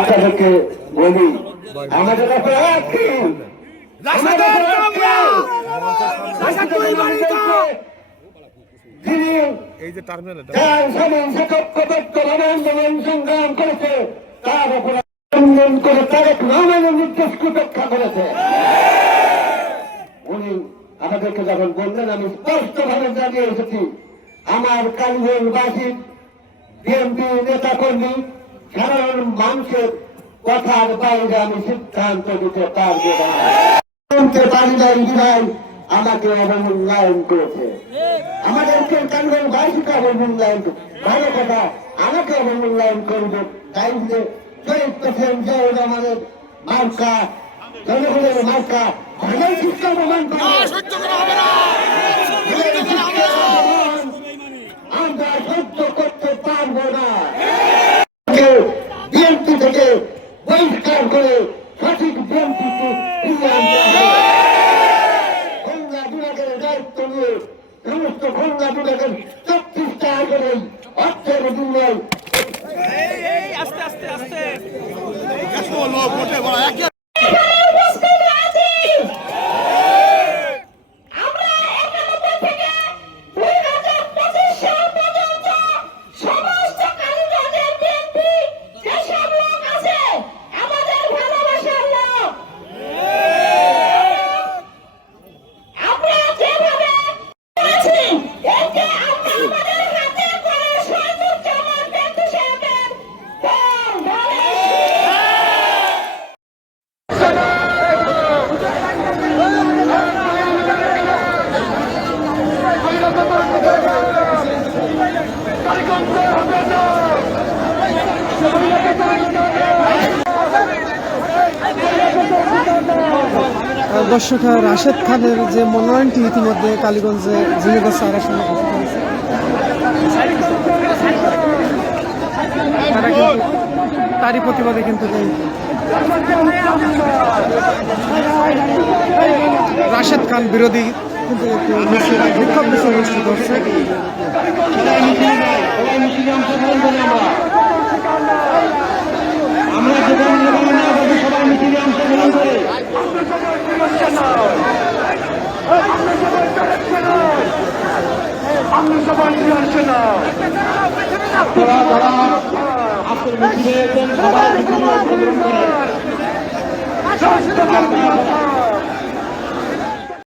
আপনাদেরকে বলি আমাদের কাছে সংগ্রাম করেছে তার উপর করে তারেক রহমানের নির্দেশকে উপেক্ষা করেছে। উনি আমাদেরকে যখন বললেন আমি স্পষ্ট ভাবে জানিয়ে এসেছি আমার কালীগঞ্জবাসী বিএনপি নেতা কর্মী সাধারণ মানুষের কথার বাইরে আমি সিদ্ধান্ত দিতে পারবো না। পারিবারিক বিধায় আমাকে অবমূল্যায়ন করেছে, আমাদেরকে কালীগঞ্জবাসীকে অবমূল্যায়ন ভালো কথা আমাকে অবমূল্যায়ন করবে। তাই যে শহীদ প্রেসিডেন্ট জিয়াউর রহমানের মার্কা জনগণের মার্কা ভালোই শিক্ষা প্রমাণ আমরা সহ্য করতে পারবো না। বিএনপি থেকে বহিষ্কার করে সঠিক বিএনপিকে খুলনা বিভাগের দায়িত্ব নিয়ে সমস্ত খুলনা বিভাগের 34টা আসনে অর্থের বিনিময় আস্তে আস্তে আস্তে দর্শক রাশেদ খানের যে মনোনয়নটি ইতিমধ্যে কালীগঞ্জে জিনেদার স্যারের সঙ্গে তারই প্রতিবাদে কিন্তু রাশেদ খান বিরোধী কিন্তু বিক্ষোভ মিছিল অনুষ্ঠিত হচ্ছে। আমরা সবাই মিছিলে অংশগ্রহণ করে আপনার মিছিলে সবাই অংশগ্রহণ করে